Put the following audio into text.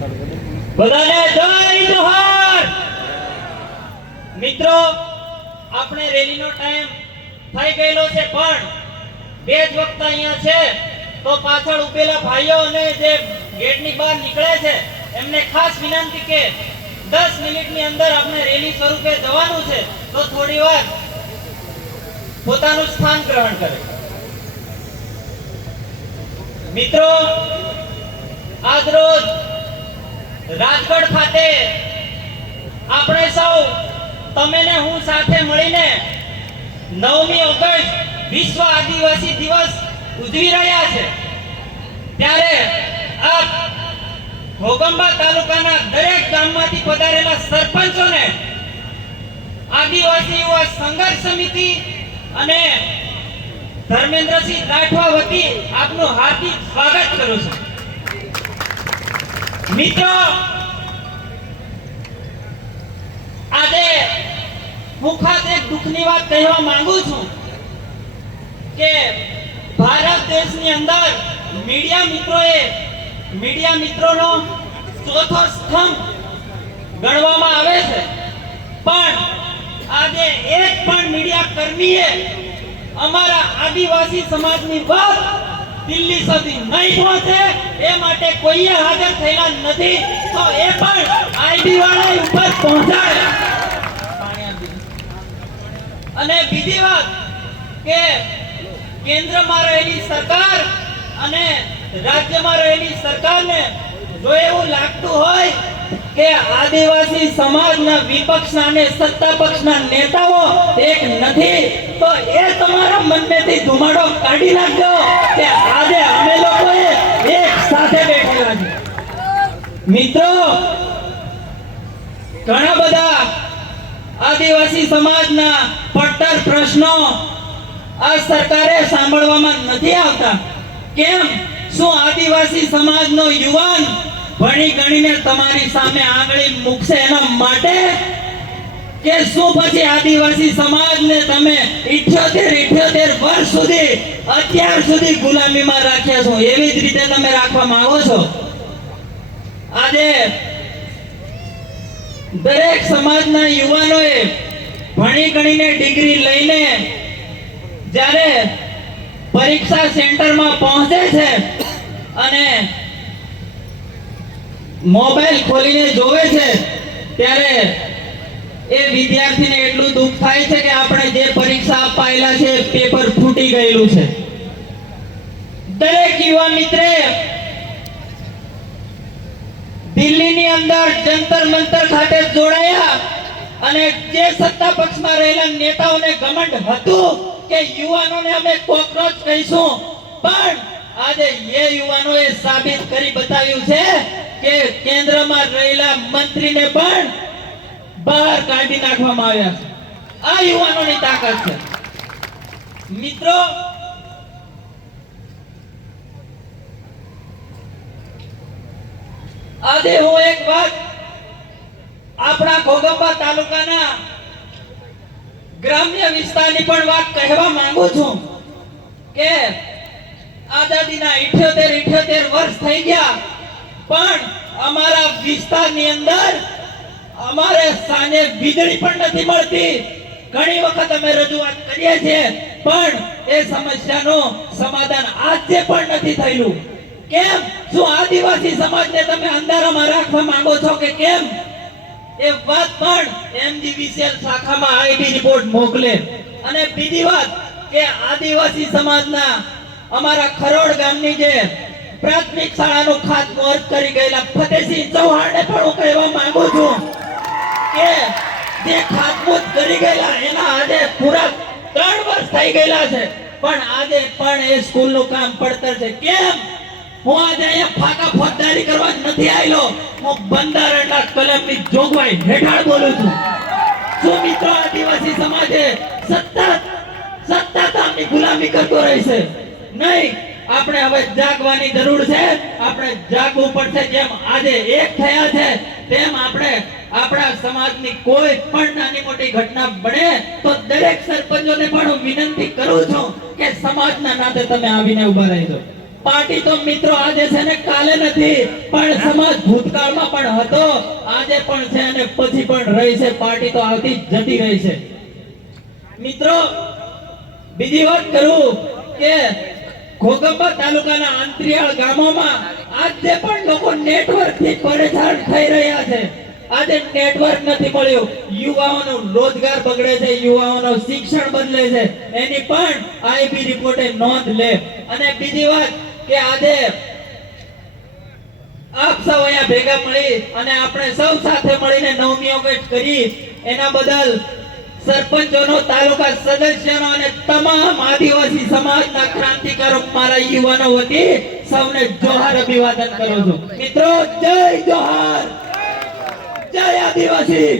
બધાને જય જોહાર। મિત્રો આપણે રેલીનો ટાઈમ થઈ ગયેલો છે, પણ બે જ વખત અહીંયા છે, તો પાછળ ઉભેલા ભાઈઓ અને જે ગેટની બહાર નીકળે છે એમને ખાસ વિનંતી કે 10 મિનિટની અંદર આપણે રેલી સ્વરૂપે જવાનું છે, તો થોડી વાર પોતાનું સ્થાન ગ્રહણ કરે। મિત્રો આજ રોજ રાજગઢ ખાતે આપણે સૌ તમે ને હું સાથે મળીને 9મી ઓગસ્ટ વિશ્વ આદિવાસી દિવસ ઉજવી રહ્યા છે, ત્યારે આપ ઘોગંબા તાલુકાના દરેક ગામમાંથી પધારેલા સરપંચોને આદિવાસી યુવા સંઘર્ષ સમિતિ અને ધર્મેન્દ્રસિંહ રાઠવા વતી આપનું હાર્દિક સ્વાગત કરું છું। મિત્રો આજે હું ખાસ એક દુઃખની વાત કહેવા માંગુ છું કે ભારત દેશની અંદર મીડિયા મિત્રોનો ચોથો સ્તંભ ગણવામાં આવે છે, પણ આજે એક પણ મીડિયા કર્મીએ અમારા આદિવાસી સમાજની વાત દિલ્હી સુધી નહીં પહોંચે એ માટે કોઈએ હાજર થયેલા નથી, તો એ પણ આઈબી વાળા ઉપર પહોંચાડે। અને બીજી વાત કે કેન્દ્રમાં રહેલી સરકાર અને રાજ્યમાં રહેલી સરકારને જો એવું લાગતું હોય કે આદિવાસી સમાજના વિપક્ષના અને સત્તા પક્ષના નેતાઓ એક નથી, તો એ તમારા મનમાંથી ધુમાડો કાઢી નાખજો કે આજે અમે લોકોએ એક સાથે બેઠેલા છે। મિત્રો ઘણા બધા આદિવાસી સમાજના પડતર પ્રશ્નો આ સરકારે સાંભળવામાં નથી આવતા। કેમ? શું આદિવાસી સમાજનો યુવાન ભણી ગણીને તમારી સામે આંગળી મૂકશે એના માટે, કે શું પછી આદિવાસી સમાજને તમે 78 વર્ષ સુધી અત્યાર સુધી ગુલામીમાં રાખ્યા છો, એવી જ રીતે તમે રાખવા માંગો છો? આજે દરેક સમાજના યુવાનોએ ભણી ગણીને ડિગ્રી લઈને જ્યારે પરીક્ષા સેન્ટરમાં પહોંચે છે અને મોબાઈલ ખોલીને જોવે છે, ત્યારે એ વિદ્યાર્થીને એટલું દુઃખ થાય છે કે આપણે જે પરીક્ષા અપાયેલા છે પેપર ફૂટી ગયેલું છે। દરેક યુવા મિત્રે દિલ્હીની અંદર જંતર મંતર ખાતે જોડાયા અને જે સત્તા પક્ષમાં રહેલા નેતાઓને ઘમંડ હતું કે યુવાનોને અમે કોકરોચ કહીશું, પણ આજે એ યુવાનોએ સાબિત કરી બતાવ્યું છે કે કેન્દ્રમાં રહેલા મંત્રીને પણ બહાર કાઢી નાખવામાં આવ્યા છે। આ યુવાનોની તાકાત છે। મિત્રો આજે હું એક વાત આપણા ઘોગંબા તાલુકાના ગ્રામ્ય વિસ્તારની પણ વાત કહેવા માંગુ છું કે આઝાદીના 78 વર્ષ થઈ ગયા, પણ અમારા વિસ્તારની અંદર અમારે સાંજે વીજળી પણ નથી મળતી। ઘણી વખત અમે રજૂઆત કરીએ છીએ, પણ એ સમસ્યાનું સમાધાન આજે પણ નથી થયેલું। કેમ? શું આદિવાસી સમાજને તમે અંધારામાં રાખવા માંગો છો કે કેમ? એ વાત પણ એમજીવીસીએલ શાખામાં આઈબી રિપોર્ટ મોકલે। અને બીજી વાત કે આદિવાસી સમાજના અમારા ખરોડ ગામની જે પ્રાથમિક શાળાનું ખાતમુહૂર્ત કરી ગયેલા ફતેહસિંહ ચૌહાણને પણ હું કહેવા માંગુ છું કે જે ખાતમુહૂર્ત કરી ગયેલા એના આજે પૂરા 3 વર્ષ થઈ ગયેલા છે, પણ આજે પણ એ સ્કૂલનું કામ પડતર છે। કેમ? હું આજે અહીંયા ફાકા ફોજદારી કરવા નથી આવેલો, હું બંધારણના કલમની જોગવાઈ હેઠળ બોલું છું। શું મિત્રો આદિવાસી સમાજે સતત આમની ગુલામી કરતો રહેશે? નહીં, આપણે હવે જાગવાની જરૂર છે। આપણે જાગવું પડશે। જેમ આજે એક થયા છે તેમ આપણે આપણા સમાજની કોઈ પણ નાની મોટી ઘટના બને તો દરેક સરપંચોને પણ હું વિનંતી કરું છું કે સમાજના નાતે તમે આવીને ઉભા રહેજો। પાર્ટી તો મિત્રો આજે છે ને કાલે નથી, પણ સમાજ ભૂતકાળમાં પણ હતો, આજે પણ છે અને પછી પણ રહી છે. પાર્ટી તો આવતી જ જતી રહી છે. મિત્રો બીજી વાત કરું કે ઘોઘંબા તાલુકાના અંતરિયાળ ગામોમાં આજે પણ લોકો નેટવર્ક થી પરેશાન થઈ રહ્યા છે. આજે નેટવર્ક નથી મળ્યું, યુવાઓનો રોજગાર બગડે છે, યુવાઓનો શિક્ષણ બદલે છે, એની પણ આઈબી રિપોર્ટે નોંધ લે. અને બીજી વાત કે આજે આપ સૌ અહીંયા ભેગા મળી અને આપણે સૌ સાથે મળીને 9મી ઓગસ્ટ કરી, એના બદલ સરપંચોનો, તાલુકા સદસ્યોનો અને તમામ આદિવાસી સમાજના ક્રાંતિકારો, મારા યુવાનો વતી સૌને જોહાર અભિવાદન કરું છું. મિત્રો જય જોહાર, જય આદિવાસી.